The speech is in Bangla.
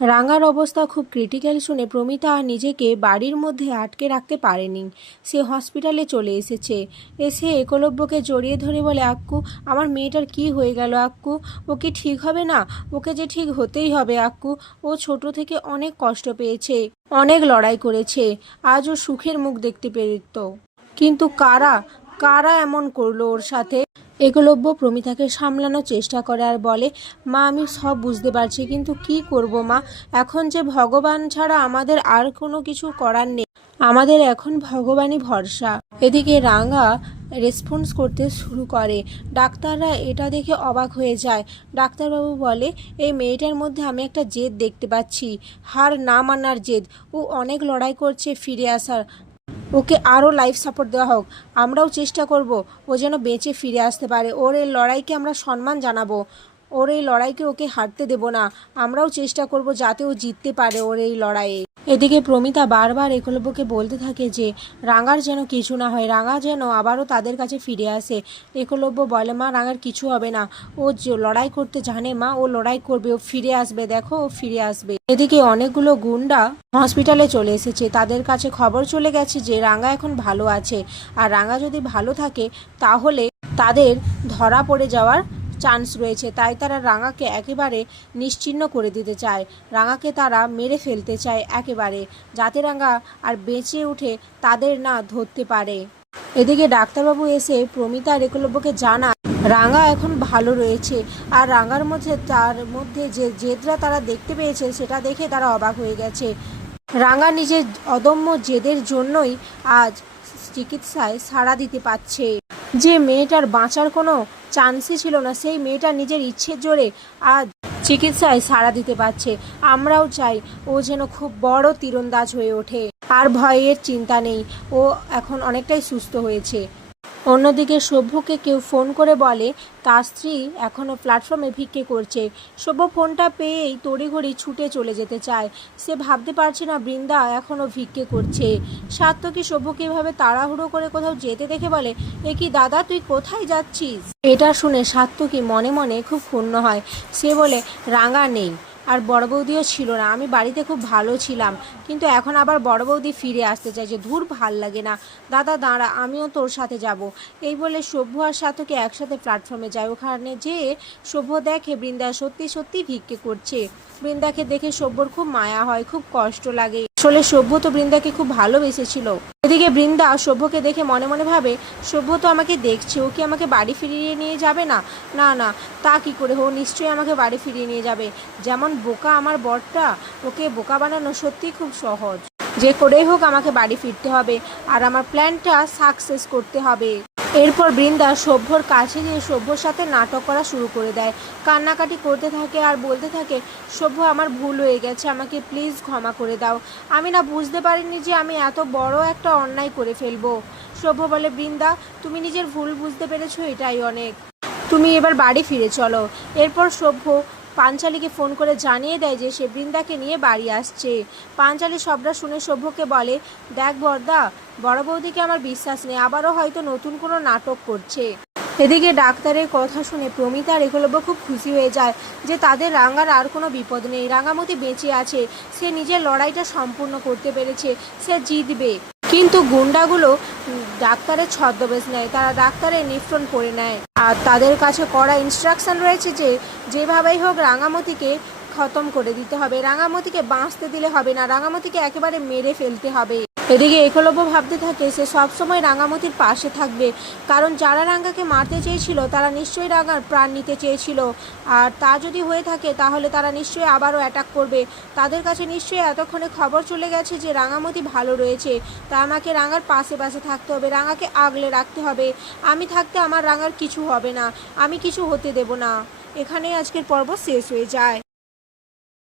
রাঙার অবস্থা খুব ক্রিটিক্যাল শুনে প্রমিতা আর নিজেকে বাড়ির মধ্যে আটকে রাখতে পারেনি। সে হসপিটালে চলে এসেছে। এসে একলব্যকে জড়িয়ে ধরে বলে, আক্কু, আমার মেয়েটার কি হয়ে গেল আক্কু? ও কি ঠিক হবে না? ওকে যে ঠিক হতেই হবে আক্কু। ও ছোট থেকে অনেক কষ্ট পেয়েছে, অনেক লড়াই করেছে। আজ ও সুখের মুখ দেখতে পেত, কিন্তু কারা কারা এমন করলো ওর সাথে? একলব্য প্রমিতাকে সামলানোর চেষ্টা করে আর বলে, মা, আমি সব বুঝতে পারছি, কিন্তু কি করব মা? এখন যে ভগবান ছাড়া আমাদের আর কোনো কিছু করার নেই। আমাদের এখন ভগবানই ভরসা। এদিকে রাঙা রেসপন্স করতে শুরু করে। ডাক্তাররা এটা দেখে অবাক হয়ে যায়। ডাক্তারবাবু বলে, এই মেয়েটার মধ্যে আমি একটা জেদ দেখতে পাচ্ছি, হার না মানার জেদ। ও অনেক লড়াই করছে ফিরে আসার। ওকে আরও লাইফ সাপোর্ট দেওয়া হোক। আমরাও চেষ্টা করব ও যেন বেঁচে ফিরে আসতে পারে। ওর এই লড়াইকে আমরা সম্মান জানাবো। ওর এই লড়াইকে ওকে হারতে দেব না। আমরাও চেষ্টা করব যাতে ও জিততে পারে ওর এই লড়াইয়ে। এদিকে প্রমিতা বারবার একলব্যকে বলতে থাকে যে রাঙার যেন কিছু না হয়, রাঙা যেন আবারও তাদের কাছে ফিরে আসে। একলব্য বলে, মা, রাঙার কিছু হবে না। ও যে লড়াই করতে জানে মা, ও লড়াই করবে, ও ফিরে আসবে, দেখো ও ফিরে আসবে। এদিকে অনেকগুলো গুন্ডা হসপিটালে চলে এসেছে। তাদের কাছে খবর চলে গেছে যে রাঙা এখন ভালো আছে, আর রাঙা যদি ভালো থাকে তাহলে তাদের ধরা পড়ে যাওয়ার চান্স রয়েছে। তাই তারা রাঙাকে একেবারে নিশ্চিহ্ন করে দিতে চায়। রাঙাকে তারা মেরে ফেলতে চায় একেবারে, যাতে রাঙা আর বেঁচে উঠে তাদের না ধরতে পারে। এদিকে ডাক্তারবাবু এসে প্রমিতা আর একলব্যকে জানায় রাঙা এখন ভালো রয়েছে। আর রাঙার মধ্যে তার মধ্যে যে জেদরা তারা দেখতে পেয়েছে সেটা দেখে তারা অবাক হয়ে গেছে। রাঙা নিজের অদম্য জেদের জন্যই আজ চিকিৎসায় সাড়া দিতে পারছে। যে মেয়েটার বাঁচার কোনো চান্সই ছিল না, সেই মেয়েটা নিজের ইচ্ছের জোরে আজ চিকিৎসায় সাড়া দিতে পারছে। আমরাও চাই ও যেন খুব বড় তীরন্দাজ হয়ে ওঠে। আর ভয়ের চিন্তা নেই, ও এখন অনেকটাই সুস্থ হয়েছে। অন্যদিকে সভ্যকে কেউ ফোন করে বলে তার স্ত্রী এখনও প্ল্যাটফর্মে ভিক্ষে করছে। সভ্য ফোনটা পেয়েই তড়িঘড়ি ছুটে চলে যেতে চায়। সে ভাবতে পারছে না বৃন্দা এখনও ভিক্ষে করছে। সাত্তকী সভ্যকে এভাবে তাড়াহুড়ো করে কোথাও যেতে দেখে বলে, এ কি দাদা, তুই কোথায় যাচ্ছিস? এটা শুনে সাত্তকী মনে মনে খুব ক্ষুণ্ণ হয়। সে বলে, রাঙা নেই, আর বড় বৌদিও ছিল না। আমি বাড়িতে খুব ভালো ছিলাম, কিন্তু এখন আবার বড় বৌদি ফিরে আসতে চাইছে। ধুর, ভাল লাগে না। দাদা দাঁড়া, আমিও তোর সাথে যাব। এই বলে সভ্য আর সাতকে একসাথে প্ল্যাটফর্মে যায়। ওখানে যেয়ে সভ্য দেখে বৃন্দা সত্যি সত্যি ভিক্ষে করছে। বৃন্দাকে দেখে সভ্যর খুব মায়া হয়, খুব কষ্ট লাগে। আসলে সভ্য তো বৃন্দাকে খুব ভালোবেসেছিল। এদিকে বৃন্দা সভ্যকে দেখে মনে মনে ভাবে, সভ্য তো আমাকে দেখছে, ও কি আমাকে বাড়ি ফিরিয়ে নিয়ে যাবে না? না না, তা কি করে? ও নিশ্চয়ই আমাকে বাড়ি ফিরিয়ে নিয়ে যাবে। যেমন বোকা আমার বরটা, ওকে বোকা বানানো সত্যিই খুব সহজ। যে করেই হোক আমাকে বাড়ি ফিরতে হবে, আর আমার প্ল্যানটা সাকসেস করতে হবে। এরপর বৃন্দা সভ্যর কাছে গিয়ে সভ্যর সাথে নাটক করা শুরু করে দেয়। কান্নাকাটি করতে থাকে আর বলতে থাকে, সভ্য, আমার ভুল হয়ে গেছে, আমাকে প্লিজ ক্ষমা করে দাও। আমি না বুঝতে পারিনি যে আমি এত বড় একটা অন্যায় করে ফেলবো। সভ্য বলে, বৃন্দা, তুমি নিজের ভুল বুঝতে পেরেছো, এটাই অনেক। তুমি এবার বাড়ি ফিরে চলো। এরপর সভ্য পাঞ্চালীকে ফোন করে জানিয়ে দেয় যে সে বৃন্দাকে নিয়ে বাড়ি আসছে। পাঞ্চালী সবটা শুনে সভ্যকে বলে, দেখ বড়দা, বড় বৌদিকে আমার বিশ্বাস নেই, আবারও হয়তো নতুন কোনো নাটক করছে। এদিকে ডাক্তারের কথা শুনে প্রমিতা আর একলব্য খুব খুশি হয়ে যায় যে তাদের রাঙার আর কোনো বিপদ নেই। রাঙামতি বেঁচে আছে, সে নিজের লড়াইটা সম্পূর্ণ করতে পেরেছে, সে জিতবে। কিন্তু গুন্ডাগুলো ডাক্তারের ছদ্মবেশ নেয়, তারা ডাক্তারের নিফ্রন করে নেয়। আর তাদের কাছে কড়া ইনস্ট্রাকশন রয়েছে যে যেভাবেই হোক রাঙামতিকে খতম করে দিতে হবে। রাঙামতিকে বাঁচতে দিলে হবে না, রাঙামতিকে একেবারে মেরে ফেলতে হবে। এদিকে একলব্য ভাবতে থাকে সে সবসময় রাঙামতির পাশে থাকবে, কারণ যারা রাঙাকে মারতে চেয়েছিল তারা নিশ্চয়ই রাঙার প্রাণ নিতে চেয়েছিল। আর তা যদি হয়ে থাকে তাহলে তারা নিশ্চয়ই আবারও অ্যাটাক করবে। তাদের কাছে নিশ্চয়ই এতক্ষণে খবর চলে গেছে যে রাঙামতি ভালো রয়েছে। তা আমাকে রাঙার পাশে পাশে থাকতে হবে, রাঙাকে আগলে রাখতে হবে। আমি থাকতে আমার রাঙার কিছু হবে না, আমি কিছু হতে দেব না। এখানেই আজকের পর্ব শেষ হয়ে যায়।